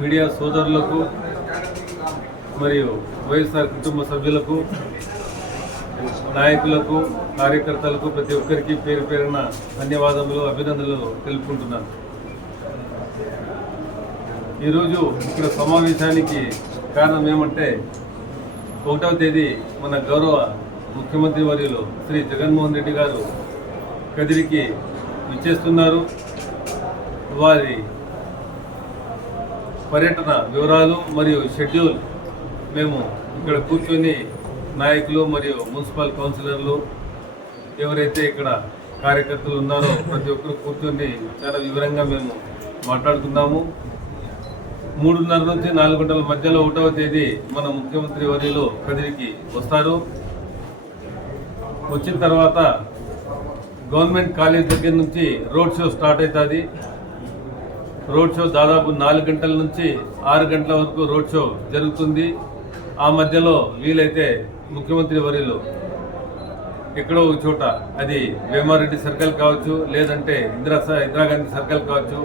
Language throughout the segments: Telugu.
మీడియా సోదరులకు మరియు వైఎస్ఆర్ కుటుంబ సభ్యులకు, నాయకులకు, కార్యకర్తలకు ప్రతి ఒక్కరికి పేరు పేరున ధన్యవాదములు, అభినందనలు తెలుపుకుంటున్నాను. ఈరోజు ఇక్కడ సమావేశానికి కారణం ఏమంటే 1వ తేదీ మన గౌరవ ముఖ్యమంత్రి వర్యులు శ్రీ జగన్మోహన్ రెడ్డి గారు కదిరికి విచ్చేస్తున్నారు. వారి పర్యటన వివరాలు మరియు షెడ్యూల్ మేము ఇక్కడ కూర్చొని నాయకులు మరియు మున్సిపల్ కౌన్సిలర్లు ఎవరైతే ఇక్కడ కార్యకర్తలు ఉన్నారో ప్రతి ఒక్కరు కూర్చొని చాలా వివరంగా మేము మాట్లాడుకున్నాము. 3:30 నుంచి 4 గంటల మధ్యలో 1వ తేదీ మన ముఖ్యమంత్రి వర్యులు కదిరికి వస్తారు. వచ్చిన తర్వాత గవర్నమెంట్ కాలేజ్ దగ్గర నుంచి రోడ్ షో స్టార్ట్ అవుతుంది. రోడ్ షో దాదాపు 4 గంటల నుంచి 6 గంటల వరకు రోడ్ షో జరుగుతుంది. ఆ మధ్యలో వీలైతే ముఖ్యమంత్రి వర్యులు ఎక్కడో ఒక చోట, అది వేమారెడ్డి సర్కిల్ కావచ్చు, లేదంటే ఇందిరాగాంధీ సర్కిల్ కావచ్చు,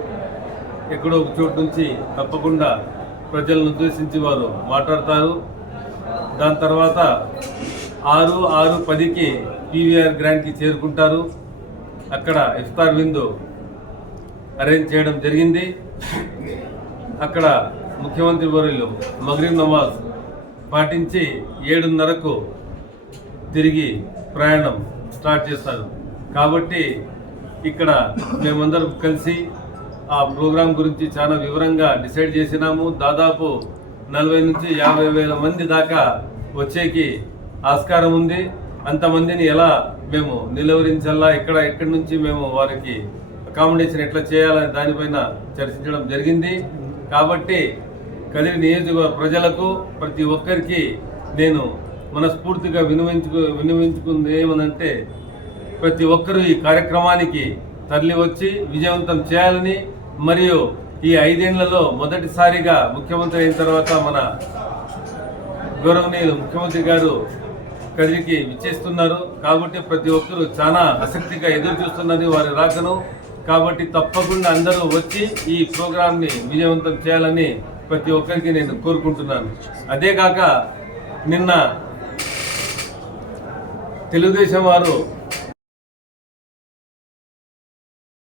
ఎక్కడో ఒక చోటు నుంచి తప్పకుండా ప్రజలను ఉద్దేశించి వారు మాట్లాడతారు. దాని తర్వాత 6:10కి పీవీఆర్ గ్రాండ్కి చేరుకుంటారు. అక్కడ ఇఫ్తార్ విందు అరేంజ్ చేయడం జరిగింది. అక్కడ ముఖ్యమంత్రి వర్యులు మగ్రిబ్ నమాజ్ పాటించి 7:30కు తిరిగి ప్రయాణం స్టార్ట్ చేస్తారు. కాబట్టి ఇక్కడ మేమందరం కలిసి ఆ ప్రోగ్రాం గురించి చాలా వివరంగా డిసైడ్ చేసినాము. దాదాపు 40 నుంచి 50 వేల మంది దాకా వచ్చేకి ఆస్కారం ఉంది. అంతమందిని ఎలా మేము నిలువరించాలా, ఎక్కడి నుంచి మేము వారికి అకామిడేషన్ ఎట్లా చేయాలనే దానిపైన చర్చించడం జరిగింది. కాబట్టి కదిరి నియోజకవర్గ ప్రజలకు ప్రతి ఒక్కరికి నేను మనస్ఫూర్తిగా విన్నవించుకుంది ఏమనంటే, ప్రతి ఒక్కరూ ఈ కార్యక్రమానికి తరలి వచ్చి విజయవంతం చేయాలని, మరియు ఈ 5 ఏళ్లలో మొదటిసారిగా ముఖ్యమంత్రి అయిన తర్వాత మన గౌరవనీయులు ముఖ్యమంత్రి గారు కదిరికి విచ్చేస్తున్నారు. కాబట్టి ప్రతి ఒక్కరూ చాలా ఆసక్తిగా ఎదురు చూస్తున్నది వారి రాకను. కాబట్టి తప్పకుండా అందరూ వచ్చి ఈ ప్రోగ్రాంని విజయవంతం చేయాలని ప్రతి ఒక్కరికి నేను కోరుకుంటున్నాను. అదే కాక నిన్న తెలుగుదేశం వారు